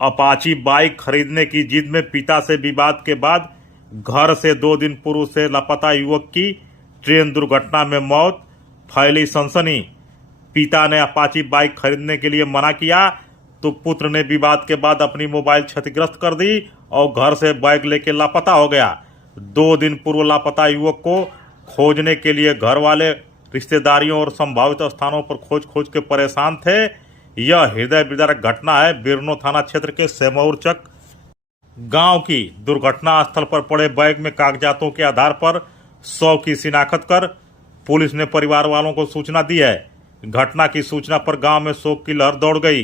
Apache bike खरीदने की जिद में पिता से विवाद के बाद घर से 2 दिन पूर्व से लापता युवक की ट्रेन दुर्घटना में मौत, फैली सनसनी। पिता ने अपाची बाइक खरीदने के लिए मना किया तो पुत्र ने विवाद के बाद अपनी मोबाइल क्षतिग्रस्त कर दी और घर से बाइक लेकर लापता हो गया। 2 दिन पूर्व लापता युवक को खोजने के लिए घर वाले, रिश्तेदारियों और संभावित स्थानों पर खोज के परेशान थे। यह हृदय विदारक घटना है बिरनो थाना क्षेत्र के सेमौरचक गांव की। दुर्घटना स्थल पर पड़े बैग में कागजातों के आधार पर 100 की शिनाख्त कर पुलिस ने परिवार वालों को सूचना दी है। घटना की सूचना पर गांव में शोक की लहर दौड़ गई।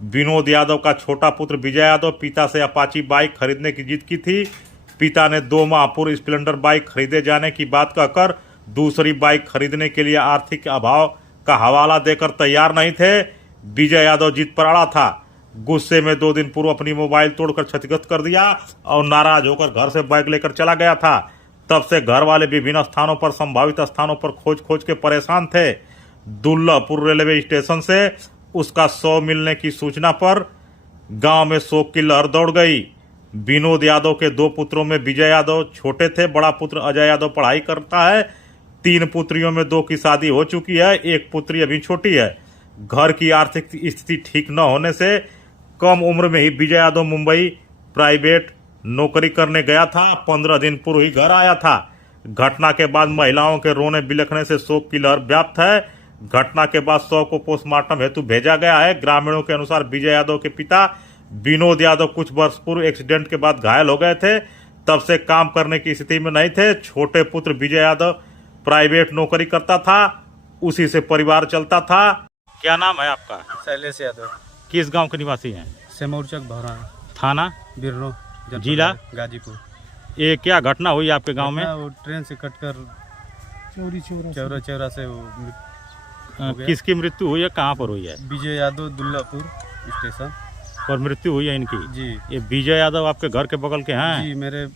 विनोद यादव का छोटा पुत्र विजय यादव पिता से अपाची बाइक खरीदने की जिद की थी। पिता ने 2 माह पूर्व स्प्लेंडर बाइक खरीदे जाने की बात कहकर दूसरी बाइक खरीदने के लिए आर्थिक अभाव का हवाला देकर तैयार नहीं थे। विजय यादव जिद पर अड़ा था। गुस्से में 2 दिन पूर्व अपनी मोबाइल तोड़कर क्षतिग्रस्त कर दिया और नाराज होकर घर से बाइक लेकर चला गया था। तब से घर वाले विभिन्न स्थानों पर, संभावित स्थानों पर खोज के परेशान थे। दुल्लापुर रेलवे स्टेशन से उसका 100 मिलने की सूचना पर गांव में शोक की लहर दौड़ गई। विनोद यादव के 2 पुत्रों में विजय यादव छोटे थे, बड़ा पुत्र अजय यादव पढ़ाई करता है। 3 पुत्रियों में 2 की शादी हो चुकी है, 1 पुत्री अभी छोटी है। घर की आर्थिक स्थिति ठीक न होने से कम उम्र में ही विजय यादव मुंबई प्राइवेट नौकरी करने गया था। 15 दिन पूर्व ही घर आया था। घटना के बाद महिलाओं के रोने बिलखने से शोक की लहर व्याप्त है। घटना के बाद शव को पोस्टमार्टम हेतु भेजा गया है। ग्रामीणों के अनुसार विजय यादव के पिता विनोद यादव कुछ वर्ष पूर्व एक्सीडेंट के बाद घायल हो गए थे। तब से काम करने की स्थिति में नहीं थे। छोटे पुत्र विजय यादव प्राइवेट नौकरी करता था, उसी से परिवार चलता था। क्या नाम है आपका? शैलेश यादव। किस गांव के निवासी हैं? सेमौरचक भौरा, थाना बिरनो, जिला गाजीपुर। ये क्या घटना हुई आपके गांव में? वो ट्रेन से कटकर चौरा से किसकी मृत्यु हुई है, कहाँ पर हुई है? विजय यादव दुल्लापुर स्टेशन पर मृत्यु हुई है इनकी जी। ये विजय यादव आपके घर के बगल के हैं? जी, मेरे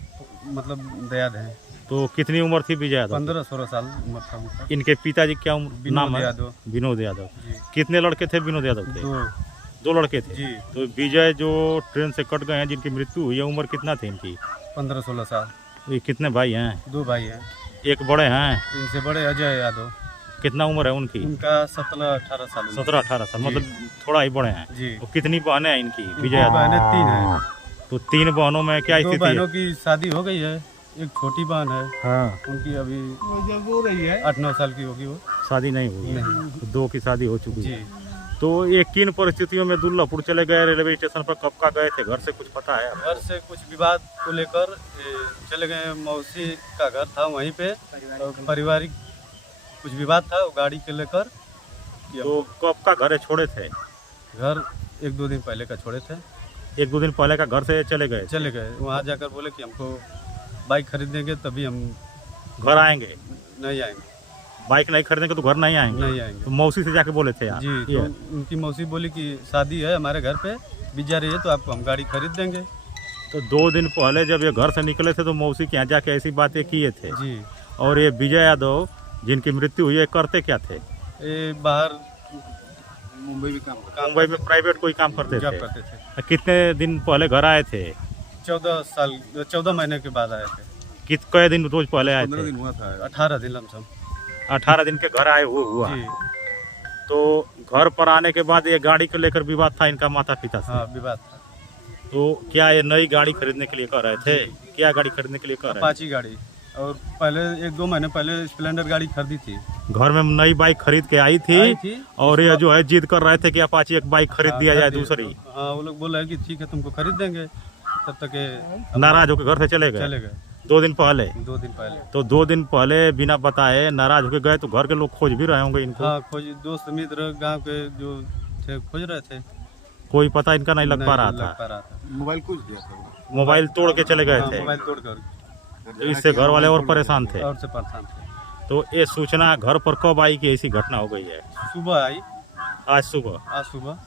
मतलब दयाद हैं। तो कितनी उम्र थी विजय यादव? 15-16 साल उम्र था उनका। इनके पिताजी क्या नाम है? यादव। विनोद यादव। जी। कितने लड़के थे विनोद यादव के? 2 लड़के थे। जी। तो विजय जो ट्रेन से कट गए हैं, जिनकी मृत्यु हुई है, उम्र कितना थी इनकी? 15-16 साल। ये कितने भाई हैं? 2 भाई हैं। एक बड़े हैं? इनसे बड़े अजय यादव। कितना उम्र है उनकी? उनका 17-18 साल। 17-18 साल, मतलब थोड़ा ही बड़े हैं जी। तो कितनी बहनें हैं इनकी विजय यादव? बहनें 3 हैं। तो 3 बहनों में क्या 2 स्थिति है? बहनों की शादी हो गई है, एक छोटी बहन है। हाँ। उनकी अभी हो रही है, 8-9 साल की होगी। वो शादी नहीं हुई है? नहीं। तो 2 की शादी हो चुकी जी। है। तो ये किन परिस्थितियों में दुल्लापुर चले गए? रेलवे स्टेशन पर कब का गए थे? घर से कुछ पता है? घर से कुछ विवाद को लेकर चले गए। मौसी का घर था वहीं पे, और पारिवारिक कुछ विवाद था, वो गाड़ी के लेकर। तो कब का घर छोड़े थे? घर 1-2 दिन पहले का छोड़े थे। 1-2 दिन पहले का घर से चले गए? वहाँ जाकर बोले कि हमको बाइक खरीदेंगे तभी हम घर आएंगे। नहीं आएंगे। बाइक नहीं खरीदेंगे तो घर नहीं आएंगे? तो मौसी से जाके बोले थे यार? जी। तो उनकी मौसी बोली कि शादी है हमारे घर पे, बिजा रही है तो आपको हम गाड़ी खरीद देंगे। तो 2 दिन पहले जब ये घर से निकले थे तो मौसी के यहाँ जाके ऐसी बातें किए थे? जी। और ये विजय यादव जिनकी मृत्यु हुई है, करते क्या थे? ये बाहर मुंबई में प्राइवेट कोई काम करते जॉब थे? करते थे। कितने दिन पहले घर आए थे? 14 महीने के बाद आए थे। कई दिन रोज पहले आए थे? 15 दिन हुआ था। 18 दिन लमसम। 18 दिन के घर आए हुआ जी। तो घर पर आने के बाद ये गाड़ी को लेकर विवाद था इनका माता पिता से? हाँ, विवाद था। तो क्या ये नई गाड़ी खरीदने के लिए कह रहे थे? क्या गाड़ी खरीदने के लिए कह रहे थे? अपाची गाड़ी। और पहले 1-2 महीने पहले स्प्लेंडर गाड़ी खरीदी थी। घर में नई बाइक खरीद के आई थी और ये जो है जिद कर रहे थे कि अपाची एक बाइक खरीद दिया जाए दूसरी। हाँ, वो लोग बोल रहे हैं कि ठीक है तुमको खरीद देंगे। तब तक नाराज होकर घर से चले गए? 2 दिन पहले? 2 दिन पहले। तो 2 दिन पहले बिना बताए नाराज होकर गए तो घर के लोग खोज भी रहे होंगे इनको? हाँ, खोज दोस्त मित्र गांव के जो थे खोज रहे थे। कोई पता इनका नहीं लग पा रहा था? मोबाइल कुछ दिया था, मोबाइल तोड़ के चले गए थे? मोबाइल तोड़कर। तो इससे घर वाले और परेशान थे? और से परेशान थे। तो ये सूचना घर पर कब आई कि ऐसी घटना हो गई है? सुबह आई। आज सुबह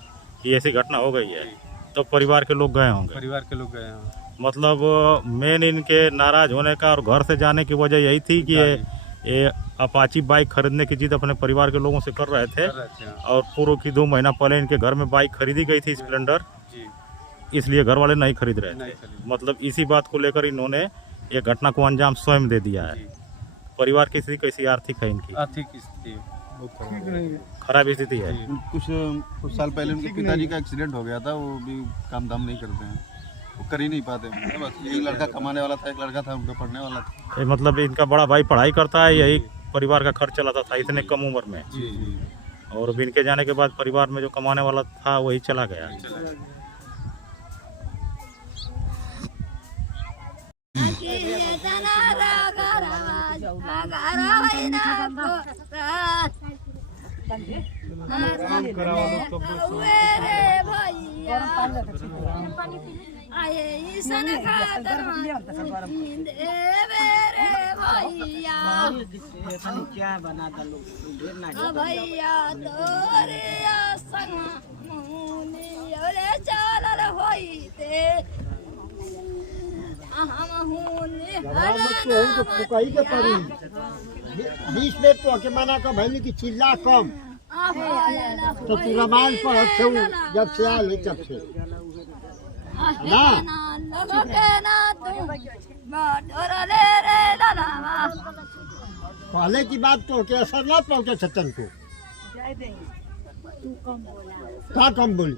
कि ऐसी घटना हो गई है? तो परिवार के लोग गए होंगे? परिवार के लोग गए हैं। मतलब मेन इनके नाराज होने का और घर से जाने की वजह यही थी कि ये अपाची बाइक खरीदने की जिद अपने परिवार के लोगों से कर रहे थे। और पूर्व की 2 महीना पहले इनके घर में बाइक खरीदी गई थी स्प्लेंडर। जी। इसलिए घर वाले नहीं खरीद रहे नहीं थे। खरीद। मतलब इसी बात को लेकर इन्होंने ये घटना को अंजाम स्वयं दे दिया है। जी। परिवार की स्थिति कैसी आर्थिक है इनकी? आर्थिक स्थिति बहुत खराब है। खराब स्थिति है। जी। कुछ साल पहले उनके पिताजी का एक्सीडेंट हो गया था, वो भी काम धाम नहीं करते हैं, वो कर ही नहीं पाते। बस यही लड़का कमाने वाला था, एक लड़का था उनका पढ़ने वाला था। ये मतलब इनका बड़ा भाई पढ़ाई करता है, यही परिवार का खर्च चलाता था इतने कम उम्र में, जी जी और अब इनके जाने के बाद परिवार में जो कमाने वाला था वही चला गया। क्या बना था लोग भैया तोरे संग मुनि रे चलल होइते हम हुनी कहीं के पड़ी 20 मिनट तो के मना कर भैली की चिल्ला कम तो तू रामायण पढ़ छू जब से आए तब से ना पहले की बात तो के असर ना पहुंचे छतन को का कम बोली